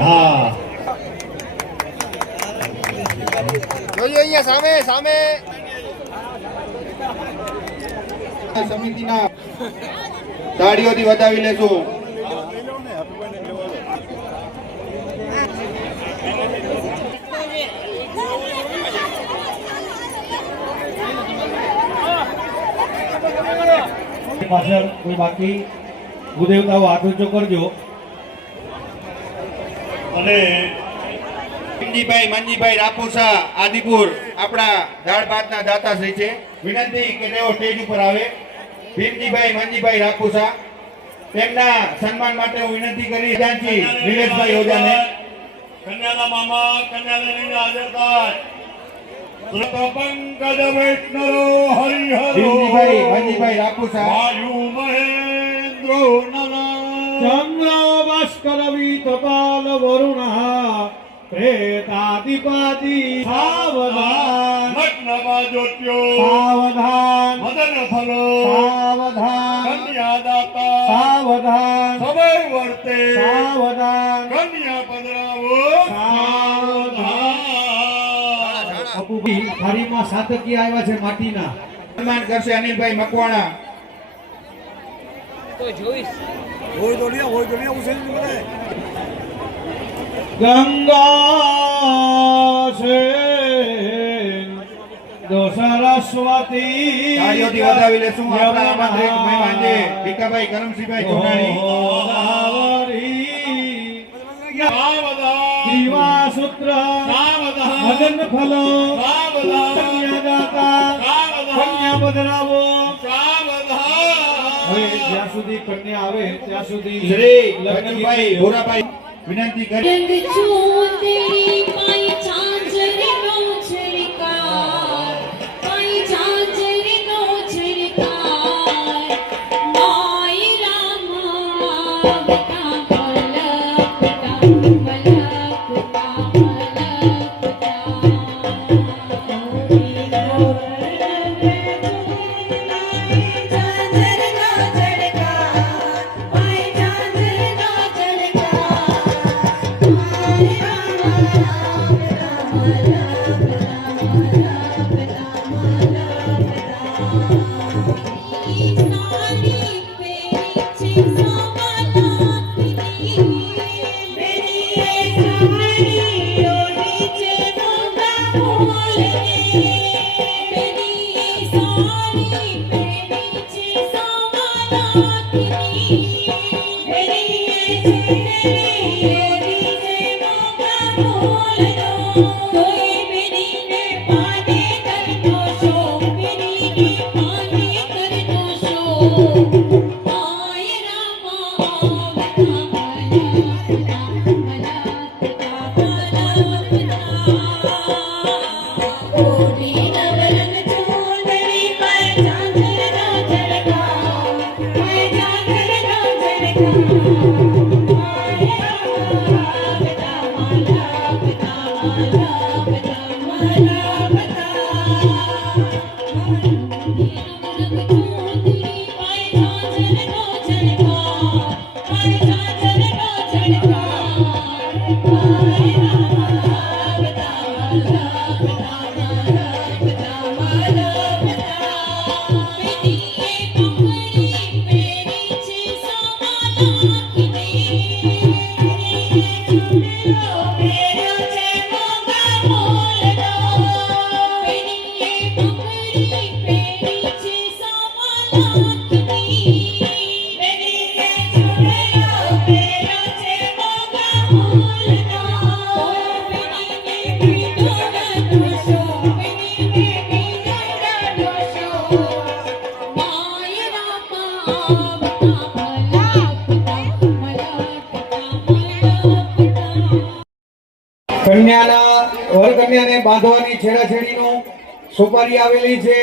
હા જોજો અહીંયા સામે સામે સમિતિના તાળીઓથી વધાવી લેશું. પાછળ કોઈ બાકી ભૂદેવતાઓ હાથ ઊંચો કરજો. અને પિંડીભાઈ માનજીભાઈ રાપોસા આદિપુર આપણા દાળ ભાતના દાતાશ્રી છે. વિનંતી કે તેઓ સ્ટેજ ઉપર આવે. ભીમજીભાઈ માનજીભાઈ રાપોસા, તેમના સન્માન માટે હું વિનંતી કરી જાનજી નિલેશભાઈ ઓજાને. કન્યાના મામા કન્યાને લઈને હાજર થાય. પંકજ વૈષ્ણવ હરિહરો ભીમજીભાઈ માનજીભાઈ રાપોસા, વાયુ મહેન્દ્રો ચંદ્ર ભાસ્કર વિતપાલ વરુણ પ્રેતાદિપાદી સાવધાન લગ્નમાં જોત્યો સાવધાન મદન ફલો સાવધાન કન્યા દાતા સાવધાન સમય વર્તે સાવધાન કન્યા પધરાવો સાવધાન. અપુભી થાળીમાં સાતકી આવ્યા છે માટીના. સન્માન કરશે અનિલભાઈ મકવાણા. ગંગા છે દો સરસ્વતી તાળીઓથી વધાવી લેશું. આપણા આમંત્રિત મહેમાન છે ભીખાભાઈ કરમસિંહભાઈ જોનાણી. જીવા સૂત્ર મદન ફલો કન્યા દાતા કન્યા બદલાવો. હવે જ્યાં સુધી કન્યા આવે ત્યાં સુધી શ્રી લગ્નભાઈ ભોરાભાઈ વિનંતી કરી. કન્યાના વર કન્યાને બાંધવાની છેડાછેડીનું સુપારી આવેલી છે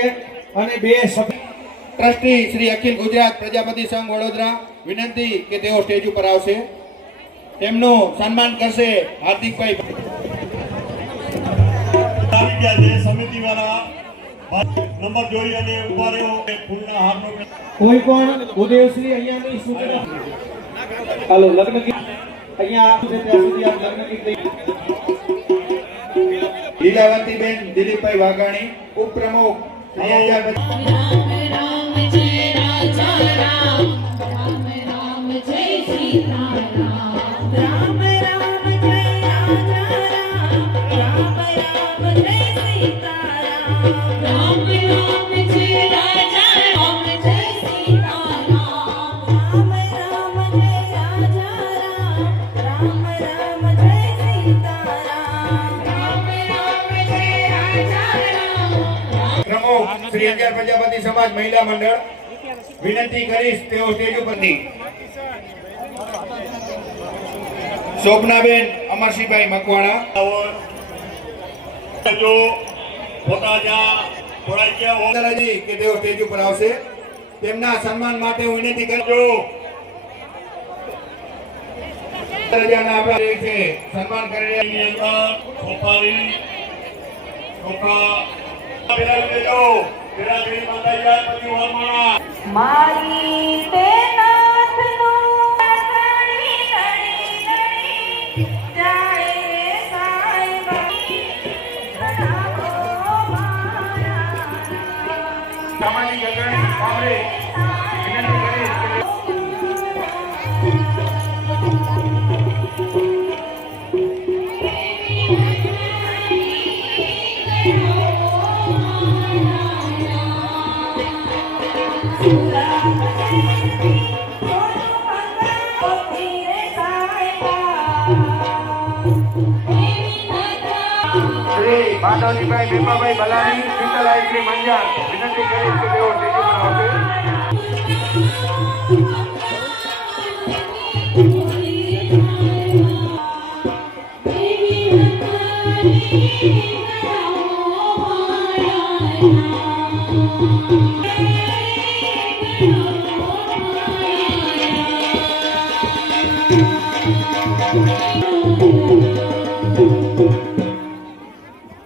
અને બે ટ્રસ્ટી શ્રી અખિલ ગુજરાત પ્રજાપતિ સંઘ વડોદરા વિનંતી કે તેઓ સ્ટેજ ઉપર આવશે. તેમનું સન્માન કરશે હાર્દિકભાઈ. સમિતિવાળા નંબર જોઈ અને ઉભા રહ્યો. ફૂલના હારનો કોઈ પણ ઉદયશ્રી અહીંયા નહીં. હાલો લગ્ન અહીંયા છે ત્યાં સુધી આ લગ્ન ગીત લઈ લીલાવતીબેન દિલીપભાઈ વાઘાણી ઉપપ્રમુખ શ્રી 11 પ્રજાપતિ સમાજ મહિલા મંડળ વિનંતી કરીશ તેઓ સ્ટેજ ઉપરથી શોભનાબેન અમરસિંહભાઈ મકવાણા જો ફોટા જ્યાં પડાઈ ગયા હોય દાદાજી કે તેઓ સ્ટેજ ઉપર આવશે તેમના સન્માન માટે હું વિનંતી કરજો રજાના આપી રહી છે સન્માન કરી રહ્યા એની અંદર સોપારી ચોખા પેલા લેજો પેલા જેવી માતા જાય પછી વરમાણા મારી તે નાથનો આસણી લડી લડી જાય રે સાહેબાઈ બનાવો મારા સામાજિક અગ્રણી કોંગ્રેસ વિનંતી કરીશ કે શ્રી માધવજીભાઈ ભીમાભાઈ ભલાણી શીતલાઈ શ્રી મંજાર વિનંતી કરીશ કે તેઓ સ્ટેજ ઉપર આવશે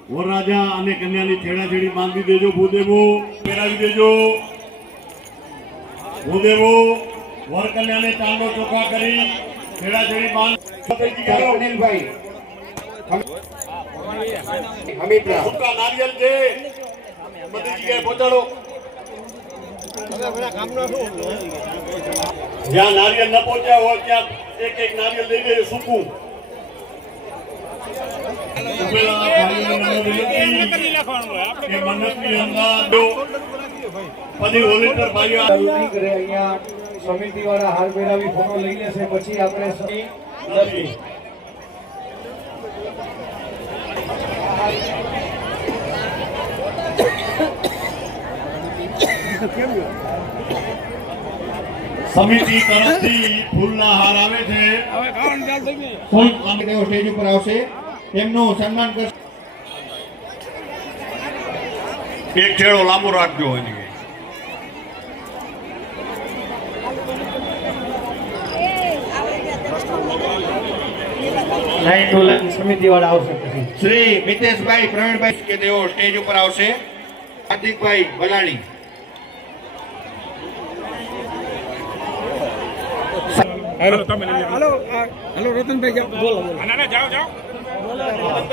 વરરાજા અને કન્યાની છેડાછેડી બાંધી દેજો ભૂદેવો પહેરાવી દેજો ભૂદેવો વર કન્યાને ચાંદો ચોખા કરી છેડાછેડી બાંધી અનિલભાઈ હમીદરા સૂકા નારિયેલ છે બધી જગ્યાએ પહોંચાડો જ્યાં નારિયેલ ન પહોંચ્યા હોય ત્યાં એક એક નારિયેલ લઈ લેજો સૂકું ઉભેલા ભાઈઓને નમ્ર વિનંતી કે મંડપની અંદર પછી વોલેન્ટિયર ભાઈઓ નહીં કરે અહીંયા સમિતિ વાળા હાર પહેરાવી ફોટો લઈ લેશે પછી આપણે નથી સમિતિ તરફથી ફૂલના હાર આવે છે તેઓ સ્ટેજ ઉપર આવશે તેમનું સન્માન કરશે એક છેડો લાંબો રાખજો એની લાઈન ટુ લાઈન સમિતિ વાળા આવશે પછી શ્રી મિતેશભાઈ પ્રવીણભાઈ કે તેઓ સ્ટેજ ઉપર આવશે હાર્દિકભાઈ ભલાણી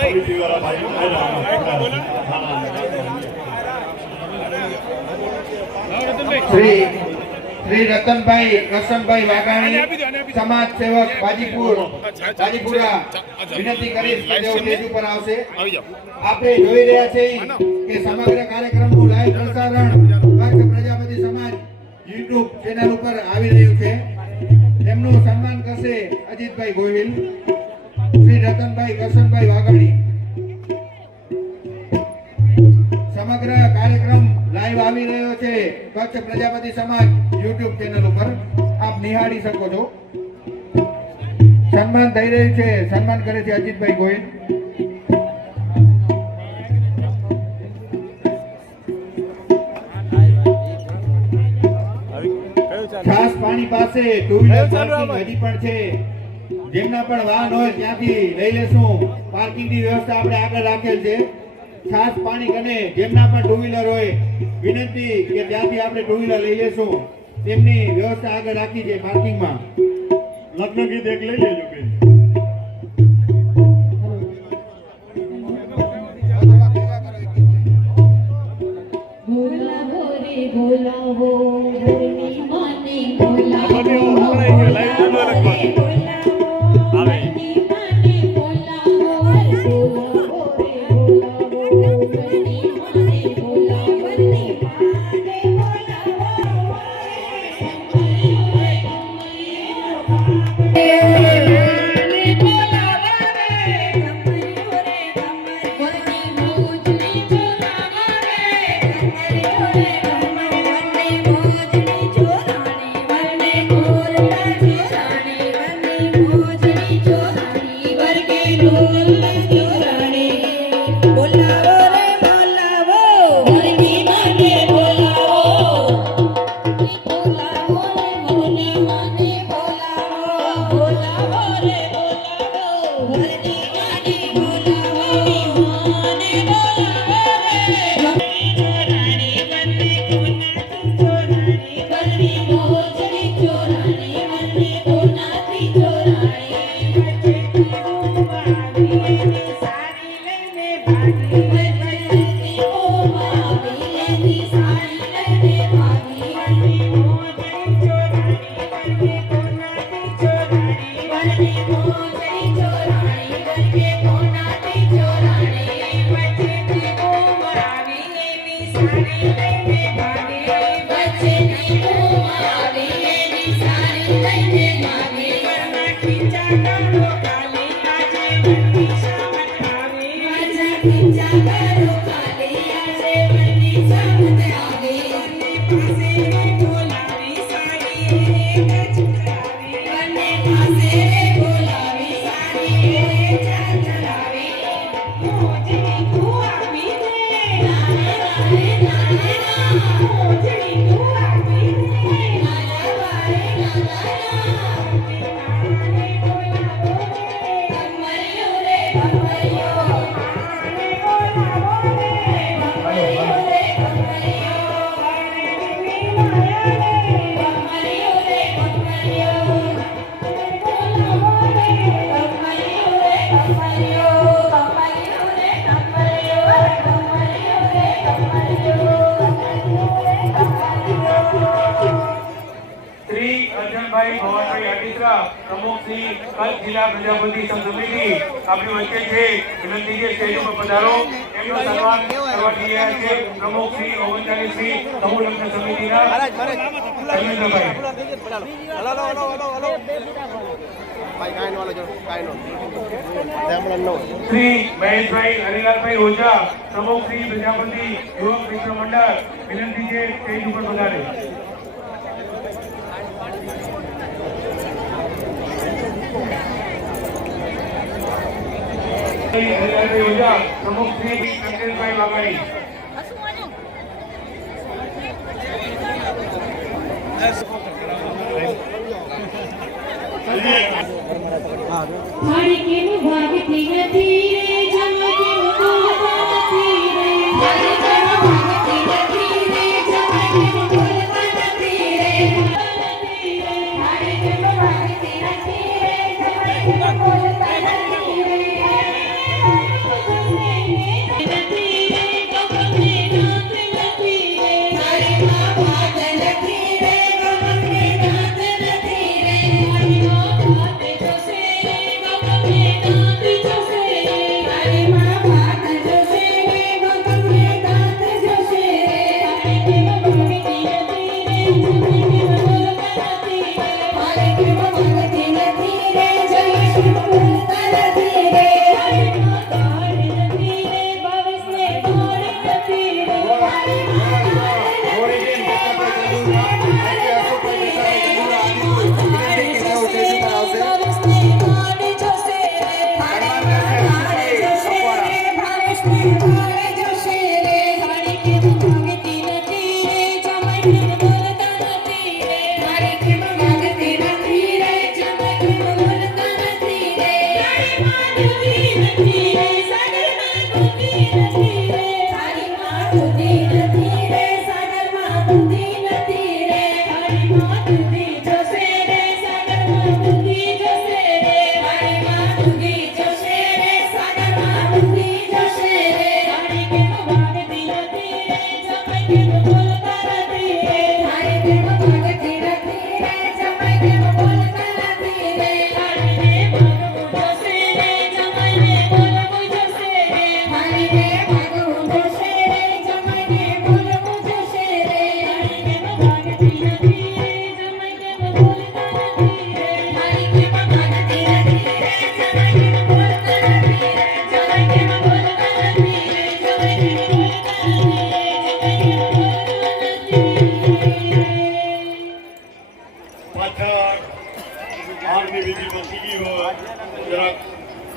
સમિતિવાળા ભાઈઓ શ્રી રતનભાઈ કરશનભાઈ વાઘાણી સમાજ સેવક બાજીપુરા વિનંતી કરીશ કે તેઓ સ્ટેજ ઉપર આવશે આપણે જોઈ રહ્યા છીએ કે સમગ્ર કાર્યક્રમનું લાઈવ પ્રસારણ કચ્છ પ્રજાપતિ સમાજ YouTube ચેનલ ઉપર આવી રહ્યું છે તેમનું સન્માન કરશે અજીતભાઈ ગોહિલ શ્રી રતનભાઈ કરશનભાઈ વાઘાણી સમગ્ર કાર્યક્રમ લાઈવ આવી રહ્યો છે કચ્છ પ્રજાપતિ સમાજ YouTube ચેનલ ઉપર આપ નિહાળી શકો છો સન્માન થઈ રહ્યું છે સન્માન કરે છે અજીતભાઈ ગોહિલ ખાસ પાણી પાસે ટુ વ્હીલર પાર્કિંગ હજી પણ છે જેમના પણ વાહન હોય ત્યાંથી લઈ લેશું પાર્કિંગની વ્યવસ્થા આપણે આગળ રાખેલ છે ખાસ પાણી કને જેમના પણ ટુ વ્હીલર હોય વિનંતી કે ત્યાંથી આપણે ટુ વ્હીલર લઈ લેશું તેમની વ્યવસ્થા આગળ રાખી છે પાર્કિંગમાં લગ્ન ગીત એક લઈ લેજો બેન બોલાવો રે બોલાવો હરની માને બોલાવો બોલાવો રે મને માને બોલાવો બોલાવો રે બોલાવો હરની માને બોલાવો માને બોલાવો રે ચોરાણી મને કોના ચોરાણી બની મોજડી ચોરાણી મને કોનાથી ચોરાણી વચ્ચે તું સારી લઈને ભાગી વચ્ચે ઓ માવી સારી લઈને ભાગી મોજડી ચોરાણી બની કોનાથી ચોરાણી બની મોજડી ચોરાણી બની કોનાથી ચોરાણી વચ્ચે તું માવી સારી લઈને ભાગી વચ્ચે તું માવી સારી લઈને ભાગી ઘરમાં ખીચા કરો કાલી આજે વરની સામત આવી રાજા ખીચા કરો કાલી આજે વરની સામત આવી બંને પાસે રે બોલાવી સારી એક ચુરાવી બંને પાસે રે બોલાવી સારી એક ચલાવી મોજડી તું આવી રે નાના રે નાના મોજડી તું આવી રે નાના વારે નાના કમરિયો રે કમરિયો આને બોલાવો રે કમરિયો રે કમરિયો કમરિયો રે કમરિયો બોલાવો રે કમરિયો રે કમરિયો કમરિયો રે કમરિયો કમરિયો રે કમરિયો શ્રી અર્જનભાઈ ભવનભાઈ અડીસરા પ્રમુખ શ્રી કચ્છ જિલ્લા પ્રજાપતિ સંઘ સમિતિ આપણી વચ્ચે છે. વિનંતી છે સ્ટેજ ઉપર પધારો. એમનું સન્માન કરવા જઈ રહ્યા છે પ્રમુખ શ્રી ઓગણચાલીસ શ્રી સમૂહ લગ્ન સમિતિના ધર્મેન્દ્રભાઈ. શ્રી મહેશભાઈ હરિલાલભાઈ ઓઝા પ્રમુખ શ્રી પ્રજાપતિ યુવક મિત્ર મંડળ વિનંતી છે સ્ટેજ ઉપર પધારે. હરિલાલભાઈ ઓઝા પ્રમુખ શ્રી કંકેશભાઈ વાઘાણી. મારી કેવું ભાગતી નથી રે જમતી બોલતા નથી રે મારી કેવું ભાગતી નથી રે જમતી બોલતા નથી રે મારી કેવું ભાગતી નથી રે જમતી બોલતા નથી રે નથી રે ગમતી નથી રે મારી માં વાત નથી રે ગમતી નથી રે મારી માં વાત જોશે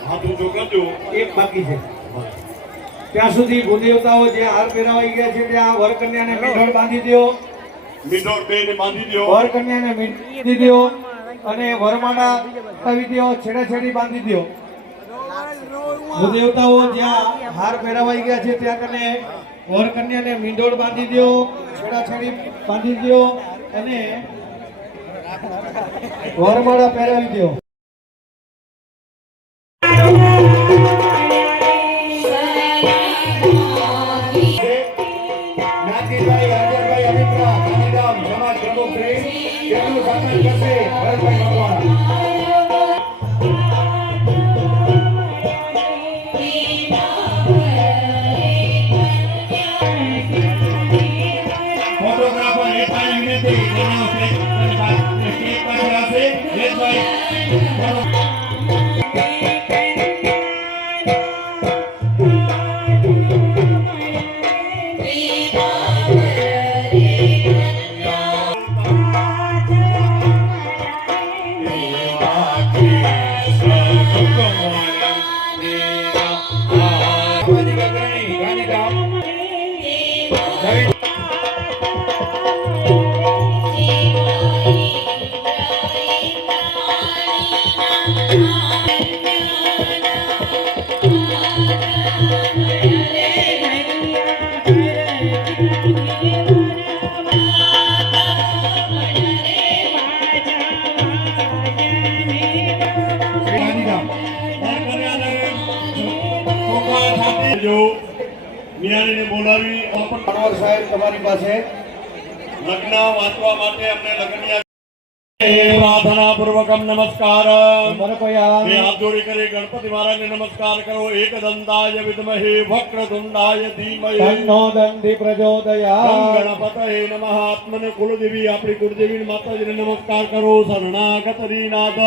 હાથ ઊંચો કરજો. એક બાકી છે. ત્યાં સુધી ભૂદેવતાઓ જે હાર પહેરાવાઈ ગયા છે ત્યાં વર કન્યાને મીંઢોળ બાંધી દો. મીંઢોળ બેને બાંધી દો. વર કન્યાને મીંઢી દો અને વરમાળા આવી દો, છેડાછેડી બાંધી દો. ભૂદેવતાઓ જ્યાં હાર પહેરાવાઈ ગયા છે ત્યાં કને વર કન્યાને મીંઢોળ બાંધી દો, છેડાછેડી બાંધી દો અને વરમાળા પહેરાવી દો. નાથજીભાઈ, હાજરભાઈ, અમિત્રા, ગાંધીધામ સમાજ પ્રમુખ શ્રી કેટલું સન્માન કરશે ભરતભાઈ મકવાણા. ફોટોગ્રાફર હેઠળ વિનંતી જણાવો સ્ટેજ પર આવશે. મિયાણીને બોલાવી અનવર સાહેબ તમારી પાસે લગ્ન વાંચવા માટે અમને લગ્ન પ્રાર્થના પૂર્વકમ નમસ્કાર. બરપયા બે હાથ જોડી કરી ગણપતિ મહારાજને નમસ્કાર કરો. એક દંતાય વિદ્મહે વક્રતુંડાય ધીમહિ તન્નો દંડી પ્રચોદયાત. ગણપતયે નમઃ. આત્મને કુલદેવી આપણી કુળદેવી માતાજીને નમસ્કાર કરો. શરણાગત રીનાથ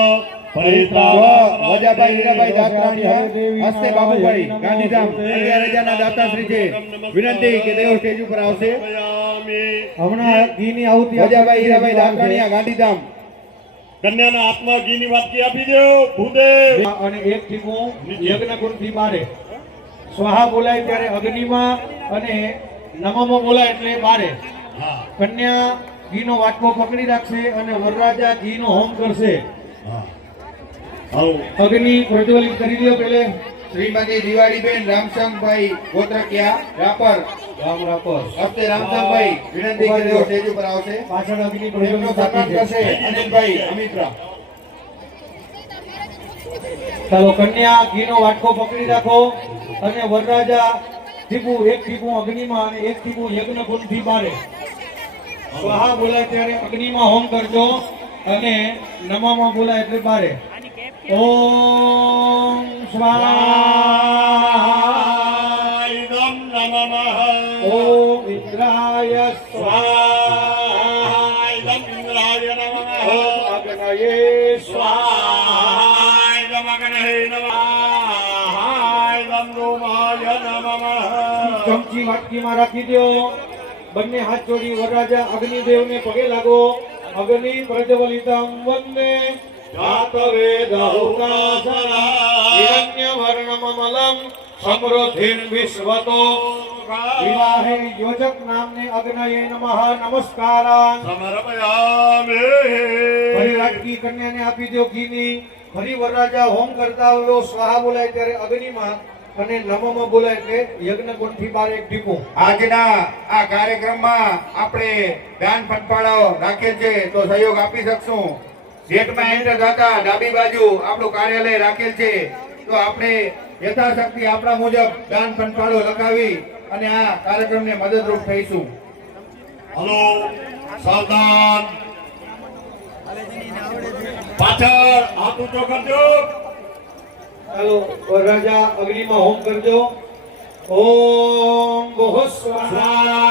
વજાભાઈ હીરાભાઈ દાતરાણી હસ્તે બાબુભાઈ ગાંધીધામ રાજાના દાતાશ્રી છે. વિનંતી કે તેઓ સ્ટેજ ઉપર આવશે. હમણાં ઘીની આહુતિ વજાભાઈ હીરાભાઈ દાતરાણી ગાંધીધામ. કન્યાના હાથમાં ઘીની વાટકી આપી દો. ભૂદેવ અને એક ટીપું યજ્ઞ કુંડથી બારે સ્વાહા બોલાય ત્યારે અગ્નિમાં અને નમઃ બોલાય એટલે બારે. હા કન્યા ઘીનો વાટકો પકડી રાખશે અને વરરાજા ઘીનો હોમ કરશે. હા આવો. અગ્નિ પ્રજ્વલિત કરી દો. પેલે શ્રીમતી દિવાળીબેન રામસંગભાઈ ગોત્રકિયા રાપર રામ રાપર હસ્તે રામસંગભાઈ વિનંતી કે તેઓ સ્ટેજ ઉપર આવશે. પાછળ અગ્નિ એમનું પ્રજ્વલિત સન્માન કરશે કરશે. અનિલભાઈ અમિત્રા. ચાલો કન્યા ઘીનો વાટકો પકડી રાખો અને વરરાજા ટીપું એક ટીપું અગ્નિમાં અને એક ટીપું યજ્ઞ કુંડથી બારે સ્વાહા બોલાય ત્યારે અગ્નિમાં હોમ કરજો અને નમઃ બોલાય એટલે બારે. ઓમ સ્વાહા ઇદં નમઃ. ઓમ ઇન્દ્રાય સ્વાહા ઇદં ઇન્દ્રાય નમઃ. ઓમ અગ્નયે સ્વાહા ઇદં અગ્નહે નમઃ. ઇદં રોમાય નમઃ. ચમચી વાટકીમાં રાખી દો. બંને હાથ જોડી વરરાજા અગ્નિદેવને પગે લાગો. અગ્નિ પ્રજ્વલિતમ વંદે જાતવેદહુતાસના હિરણ્યવર્ણમમલમ સમૃદ્ધિન વિશ્વતો વિવાહે યોજક નામને અગ્નયે નમઃ નમસ્કારાન. સમર્પયામિ. ફરી વાટકી કન્યાને આપી દો ઘીની. ફરી વરરાજા હોમ કરતા હોય સ્વાહા બોલાય ત્યારે અગ્નિમાં અને નમઃ બોલાય એટલે યજ્ઞ કુંડથી બાર એક ટીપું. આજના આ કાર્યક્રમમાં આપણે દાન ફંડફાળો રાખેલ છે તો સહયોગ આપી શકશું. ગેટમાં એન્ટર થતા ડાબી બાજુ આપણું કાર્યાલય રાખેલ છે તો આપણે યથાશક્તિ આપણા મુજબ દાન ફંડફાળો લખાવી અને આ કાર્યક્રમને મદદરૂપ થઈશું. હલો સાવધાન. પાછળ હાથ ઊંચો કરજો. ચાલો વરરાજા અગ્નિમાં હોમ કરજો. ઓમ બહુસ્વાહા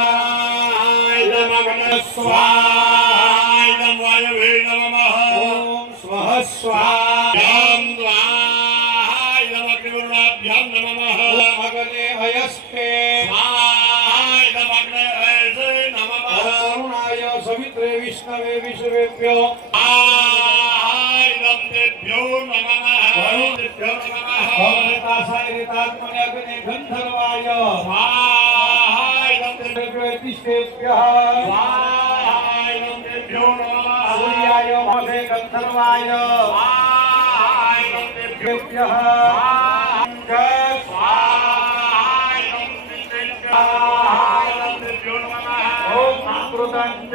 ઇદં અગ્નઃ સ્વાહા. ઇદં વાયવે નમઃ. ઓમ સ્વઃ સ્વાહા યં સ્વાહા. ઇદં અગ્નિવરુણાભ્યાં નમઃ. અગ્ને અયસ્તે સ્વાહા. ઇદં અગ્નયસે નમઃ. અરુણાય સવિત્રે વિષ્ણવે વિશ્વેભ્યો સ્વાહા. ઇદં તેભ્યો નમઃ. વરુણેભ્યો નમઃ. ગંધર્વાય स्वाहाय પ્રતિષ્ઠેભ્યઃ स्वाहाय नमः સૂર્યાય મહે ગંધર્વાય स्वाहाय ભ્યઃ ઓમ અમૃતંચ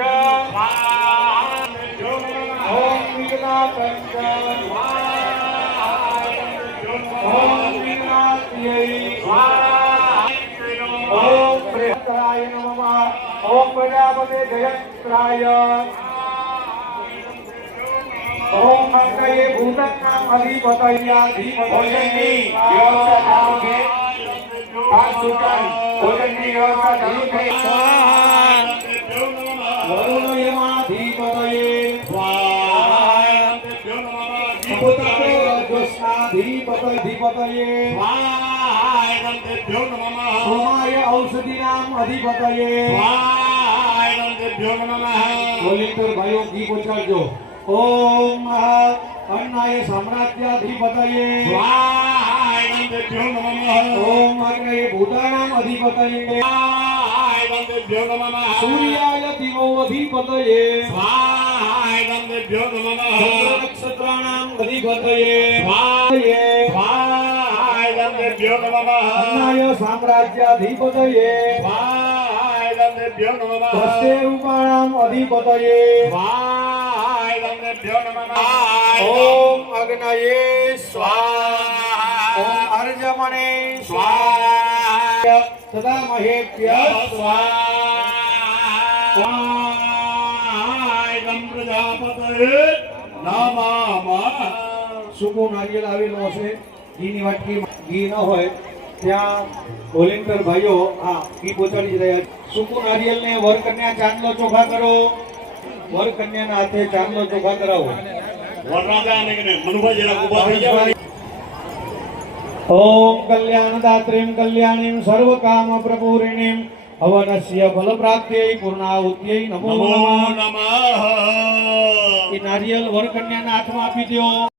ઓમ વિઘ્નાતંચ ઓમ વિઘ્નાત્યૈ ઓમ બૃહત્તરાય નમઃ ઓમ પ્રજાપતે જયત્રાય ઓમ અગ્નયે ભૂતનામ ભોજનની અધિપતયાધિપતયે વ્યવસ્થા ચાલુ છે. પાંચ સૂચન ભોજનની વ્યવસ્થા ચાલુ છે. વરુણયમાધિપતયે જ્યોત્સ્નાધિપતયે સોમાય ઔષધિનામ અધિપતયે કોલેક્ટર ભાઈઓ ઘી પહોંચાડજો. ઓમ અન્નાય સામ્રાજ્યાધિપતયે ઓમ અગ્નયે ભૂતાનામ અધિપતયે સૂર્યાય દિવો અધિપતયે ચંદ્ર નક્ષત્રાણામ અધિપતયે અન્નાય સામ્રાજ્યાધિપતયે તસ્તે રૂપાણામ અધિપતયે ઓમ અગ્નયે સ્વાહા ઓમ અર્જમણે સ્વાહા તદા મહેભ્ય સ્વાહા સૂકું નારિયેળ આવેલું હશે. ઘીની વાટકી ઘી ન હોય ત્યાં વોલેન્ટિયર ભાઈઓ ઘી પહોંચાડી જ રહ્યા છે. સૂકું નારિયેળને વર કન્યા ચાંદલો ચોખા કરો. વર કન્યાના હાથે ચાંદલો ચોખા કરાવો. વરરાજા અને મનુભાઈ જરા ઊભા થઈ જાવ. ઓમ કલ્યાણદાત્રીમ કલ્યાણીમ સર્વકામ પ્રપૂરિણીમ હવનસ્ય ફલપ્રાપ્ત્યૈ પૂર્ણાહુત્યૈ નમો નમો નમઃ. નમઃ એ નારિયેળ વર કન્યાના હાથમાં આપી દો.